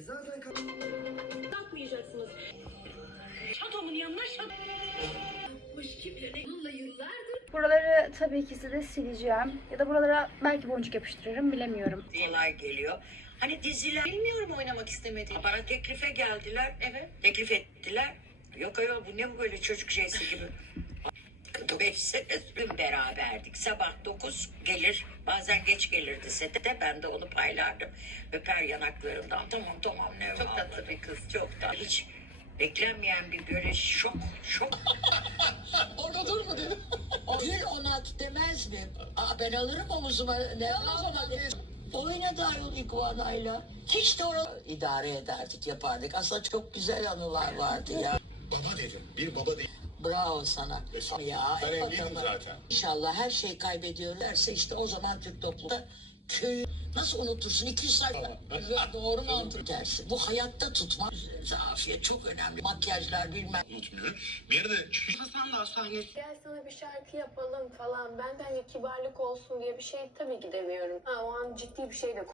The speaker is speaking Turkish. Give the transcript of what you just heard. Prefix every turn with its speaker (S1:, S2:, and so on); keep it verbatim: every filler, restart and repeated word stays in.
S1: Zaten
S2: Bakmayacaksınız. Şatomun yanına şat... Hoş kimlerine bununla yıllardır...
S3: Buraları tabii ki de sileceğim. Ya da buralara belki boncuk yapıştırırım, bilemiyorum.
S4: Olay geliyor. Hani diziler bilmiyorum oynamak istemediğim. Bana teklife geldiler. Evet. Teklif ettiler. Yok ayol bu ne bu böyle çocuk şeysi gibi. Beş sene beraberdik. Sabah dokuz gelir. Bazen geç gelirdi sete. Ben de onu paylardım. Öper yanaklarımdan. Tamam tamam ne
S2: Çok tatlı bir kız.
S4: Çok da hiç beklenmeyen bir böyle şok. Şok.
S5: Orada dur mu dedim. Bir ona demez mi? Aa, ben alırım omuzuma. Ne o zaman? Oynadı ayol iguanayla. Hiç de orada idare ederdik, yapardık. Aslında çok güzel anılar vardı ya.
S6: Baba dedim. Bir baba değil.
S5: Bravo sana.
S6: Esas-
S5: Ya,
S6: ben
S5: hep
S6: evliydim
S5: bakalım.
S6: zaten.
S5: İnşallah her şeyi kaybediyorlarsa işte o zaman Türk toplumunda köyü nasıl unutursun? iki yüz sayfa. Doğru mantık dersi. Bu hayatta tutma. Afiyet çok önemli. Makyajlar bilmem.
S6: Unutmuyor. Bir yerde
S2: Hasan da sahnesi.
S7: Gel sana bir şarkı yapalım falan. Benden kibarlık olsun diye bir şey tabii ki demiyorum. Ha, o an ciddi bir şey de